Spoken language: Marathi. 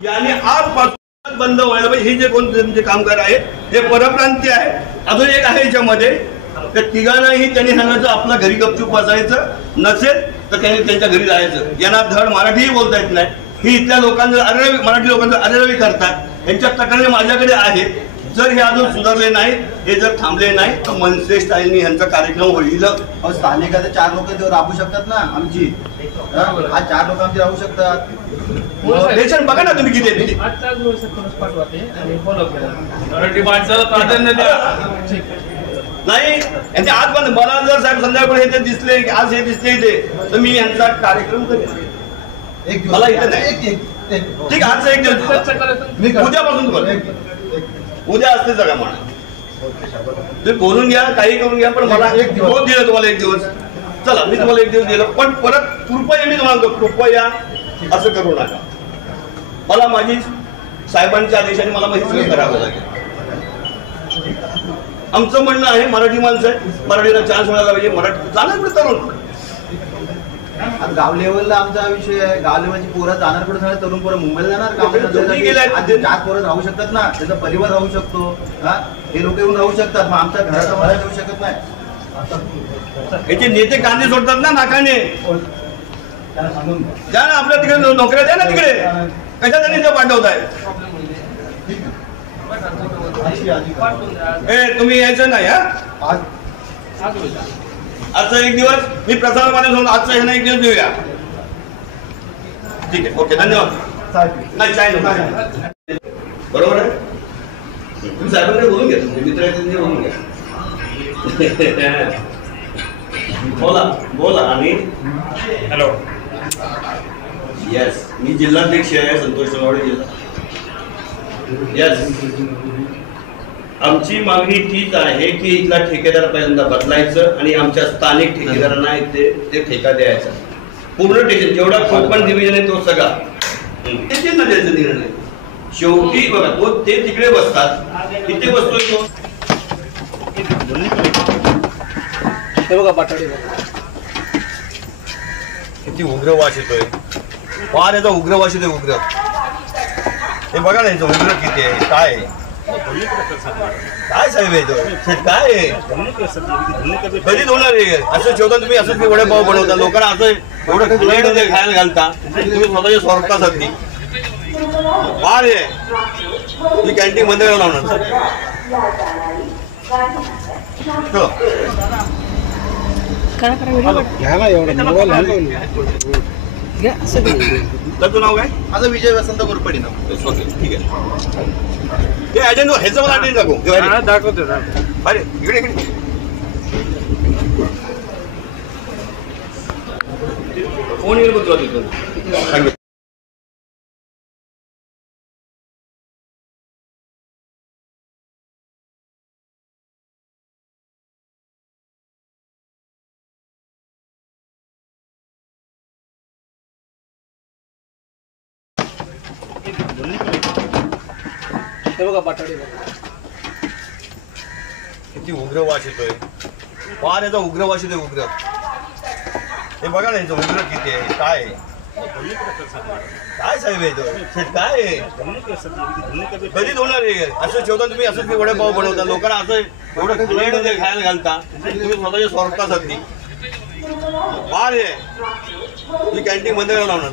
याने आजपासून बंद व्हायला पाहिजे. हे जे कोण तुमचे कामगार आहेत हे परप्रांतीय आहे. अजून एक आहे याच्यामध्ये त्या तिघांनाही त्यांनी सांगायचं आपला घरी गपचूप बसायचं, नसेल तर त्यांनी त्यांच्या घरी जायचं. यांना धड मराठीही बोलता येत नाही. ही इथल्या लोकांचं अरेरावी, मराठी लोकांचं अरेरावी करतात. यांच्या तक्रारी माझ्याकडे आहेत. जर हे अजून सुधारले नाही, हे जर थांबले नाही तर मनसे स्टाईलनी यांचा कार्यक्रम होईल. स्थानिक 4 लोक राबू शकतात ना आमची. आज 4 लोक आमची राहू शकतात. रेशन बघा ना तुम्ही किती आहे. मराठी माणसाला प्राधान्य द्या. नाही यांचे आज पण मला जर साहेब संध्याकाळी हे दिसले की आज हे दिसले इथे तर मी यांचा कार्यक्रम करेन. मला इथं नाही ठीक आहे. आजचा एक दिवस उद्यापासून तुम्हाला उद्या असते सगळं म्हणा. तुम्ही बोलून घ्या, काही करून घ्या, पण मला एक दिवस दिलं तुम्हाला. एक दिवस चला मी तुम्हाला एक दिवस दिलं, पण परत कृपया मी तुम्हाला कृपया असं करू नका. मला माझी साहेबांच्या आदेशाने मला माहिती करावं लागेल. आमचं म्हणणं आहे मराठी माणसं आहे, मराठीला चान्स मिळाला पाहिजे. मराठी जाणार पुढे तरुण गाव लेवलला आमचा विषय आहे. गाव लेवलची पोरं जाणार पुढे सगळे तरुण पोरं मुंबईला जाणार का? 4 पोरं राहू शकतात ना, त्याचा परिवार राहू शकतो. हे लोक येऊन राहू शकतात, मग आमच्या घराचा मला येऊ शकत नाही. याचे नेते कांदे सोडतात ना नाकाने. द्या ना आपल्या तिकडे नोकऱ्या द्या ना तिकडे. कशा त्यांनी ते पाठवताय. तुम्ही यायचं नाही. आजचा एक दिवस मी प्रसार माध्यम आजचा ह्यांना एक दिवस देऊया. ठीक आहे, ओके, धन्यवाद. नाही चाय नको. बरोबर आहे. तुम्ही साहेबांकडे बोलून घ्या, तुमचे मित्र आहेत त्यांनी बोलून घ्या. बोला बोला. आणि हॅलो, येस, मी जिल्हाध्यक्ष आहे संतोष सोनवणे जिल्हा. येस, आमची मागणी तीच आहे की इथला ठेकेदार पहिल्यांदा बदलायचं आणि आमच्या स्थानिक ठेकेदारांना ते ठेका द्यायचा. पूर्ण ठेके जेवढा कोकण डिव्हिजन आहे तो सगळा त्याचे ना द्यायचा निर्णय. शेवटी बघा तो ते तिकडे बसतात, इथे बसतोय तो. हे बघा पाठवले किती उग्र वास येतोय. फार याचा उग्र वास येतोय. उग्र हे बघा ना, याचं उग्र किती आहे. काय काय साहेब आहे काय कधी होणार आहे असं ठेवता तुम्ही. असंच वडेपाव बनवता लोकांना, असं एवढं खायला घालता तुम्ही स्वतःच्या स्वार्थासाठी. फार आहे. तुम्ही कॅन्टीन मध्ये लावणार तुझं नाव काय? माझं विजय वसंत गोरपडी नाव. ओके, ठीक आहे. ते एजंट ह्याचं मला ऍड्रेस दाखवतो. अरे इकडे इकडे फोन येईल बघ तुला. हे बघा पाठवले किती उग्र वास येतोय. फार याचा उग्र वास येतोय. उग्र हे बघा ना, याचं उग्र किती आहे. काय काय साहेब आहे तो काय कधी होणार आहे असं ठेवता तुम्ही. असंच वडेपाव बनवता लोकांना, असं एवढं खायला घालता तुम्ही स्वतःच्या स्वार्थासाठी. फार आहे. तुम्ही कॅन्टीन मध्ये लावणार